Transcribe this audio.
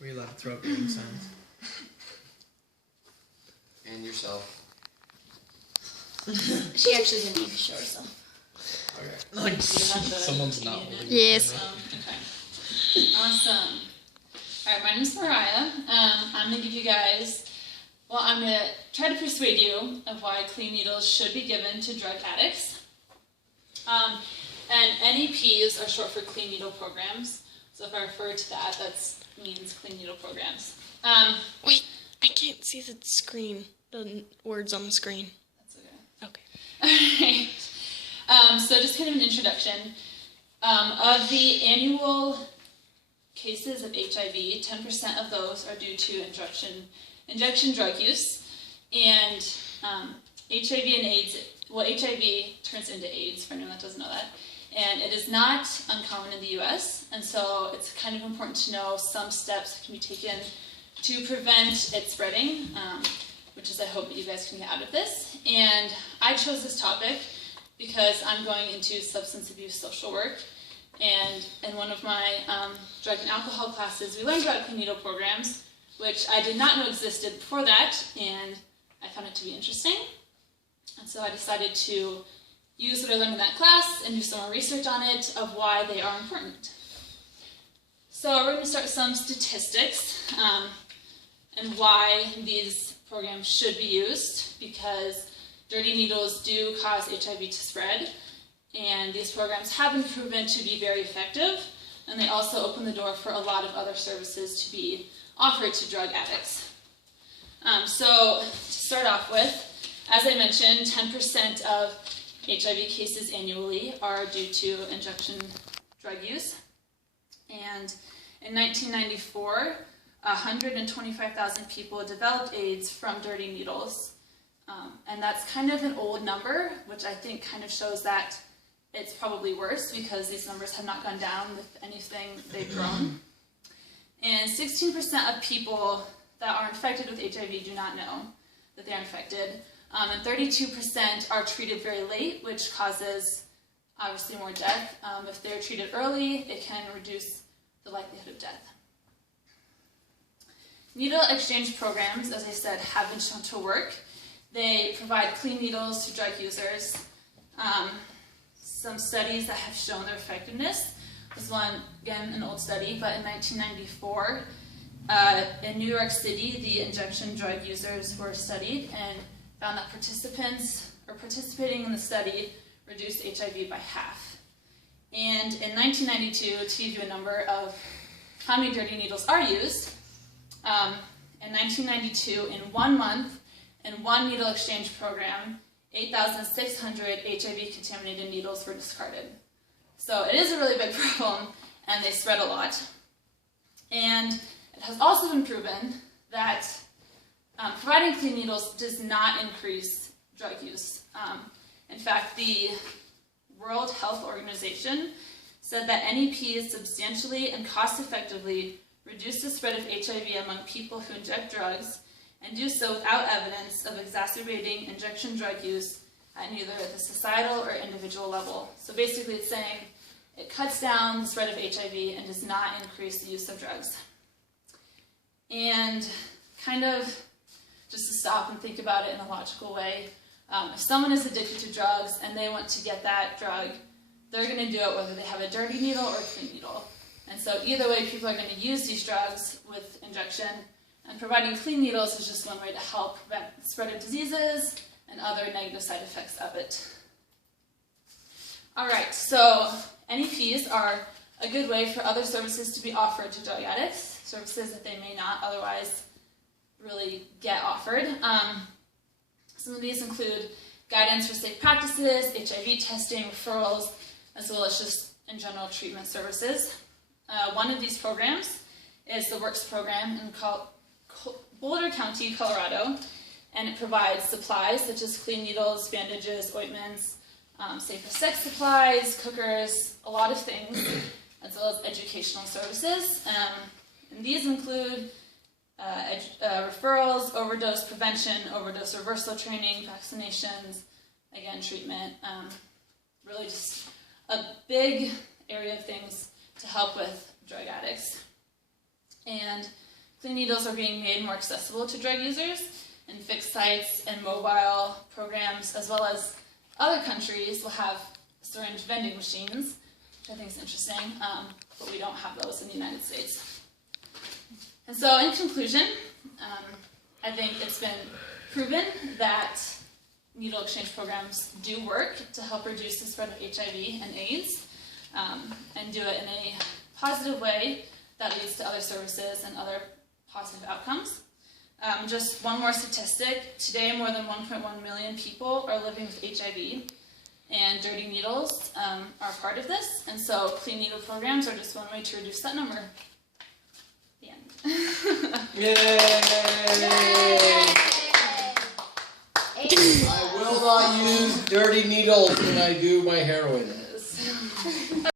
Were you allowed to throw up gang signs? And yourself. She actually didn't even show herself. Okay. Like, someone's not holding Yes. Okay. Awesome. Alright, my name's Mariah. I'm going to give you guys, I'm going to try to persuade you of why clean needles should be given to drug addicts. And NEPs are short for clean needle programs. So if I refer to that, that means clean needle programs. Wait, I can't see the screen, the words on the screen. That's okay. Okay. Alright. So just kind of an introduction. Of the annual cases of HIV, 10% of those are due to injection drug use. And HIV and AIDS, HIV turns into AIDS, for anyone that doesn't know that. And it is not uncommon in the US, and so it's kind of important to know some steps that can be taken to prevent it spreading, which is I hope that you guys can get out of this. And I chose this topic because I'm going into substance abuse social work, and in one of my drug and alcohol classes, we learned about clean needle programs, which I did not know existed before that, and I found it to be interesting. And so I decided to use what I learned in that class and do some more research on it of why they are important. So we're going to start with some statistics and why these programs should be used, because dirty needles do cause HIV to spread, and these programs have been proven to be very effective, and they also open the door for a lot of other services to be offered to drug addicts. So to start off with, as I mentioned, 10% of HIV cases annually are due to injection drug use. And in 1994, 125,000 people developed AIDS from dirty needles. And that's kind of an old number, which I think kind of shows that it's probably worse because these numbers have not gone down with anything they've grown. And 16% of people that are infected with HIV do not know that they are infected. And 32% are treated very late, which causes obviously more death. If they're treated early, it can reduce the likelihood of death. Needle exchange programs, as I said, have been shown to work. They provide clean needles to drug users. Some studies that have shown their effectiveness was one, again, an old study, but in 1994, in New York City, the injection drug users were studied and found that participants participating in the study reduced HIV by half. And in 1992, to give you a number of how many dirty needles are used, in 1992, in 1 month, in one needle exchange program, 8,600 HIV-contaminated needles were discarded. So it is a really big problem, and they spread a lot. And it has also been proven that providing clean needles does not increase drug use. In fact, the World Health Organization said that NEPs substantially and cost-effectively reduce the spread of HIV among people who inject drugs, and do so without evidence of exacerbating injection drug use at neither the societal or individual level. So basically it's saying it cuts down the spread of HIV and does not increase the use of drugs. And kind of just to stop and think about it in a logical way, if someone is addicted to drugs and they want to get that drug, they're going to do it whether they have a dirty needle or a clean needle. And so either way, people are going to use these drugs with injection, and providing clean needles is just one way to help prevent the spread of diseases and other negative side effects of it. Alright, so NEPs are a good way for other services to be offered to drug addicts, services that they may not otherwise really get offered. Some of these include guidance for safe practices, HIV testing, referrals, as well as just in general treatment services. One of these programs is the WORKS program in Boulder County, Colorado, and it provides supplies such as clean needles, bandages, ointments, safer sex supplies, cookers, a lot of things, as well as educational services. And these include referrals, overdose prevention, overdose reversal training, vaccinations, again, treatment, really just a big area of things to help with drug addicts. And clean needles are being made more accessible to drug users, and fixed sites and mobile programs, as well as other countries will have syringe vending machines, which I think is interesting, but we don't have those in the United States. And so in conclusion, I think it's been proven that needle exchange programs do work to help reduce the spread of HIV and AIDS, and do it in a positive way that leads to other services and other positive outcomes. Just one more statistic. Today, more than 1.1 million people are living with HIV, and dirty needles are part of this. And so clean needle programs are just one way to reduce that number. The end. Yay! I will not use dirty needles when I do my heroin.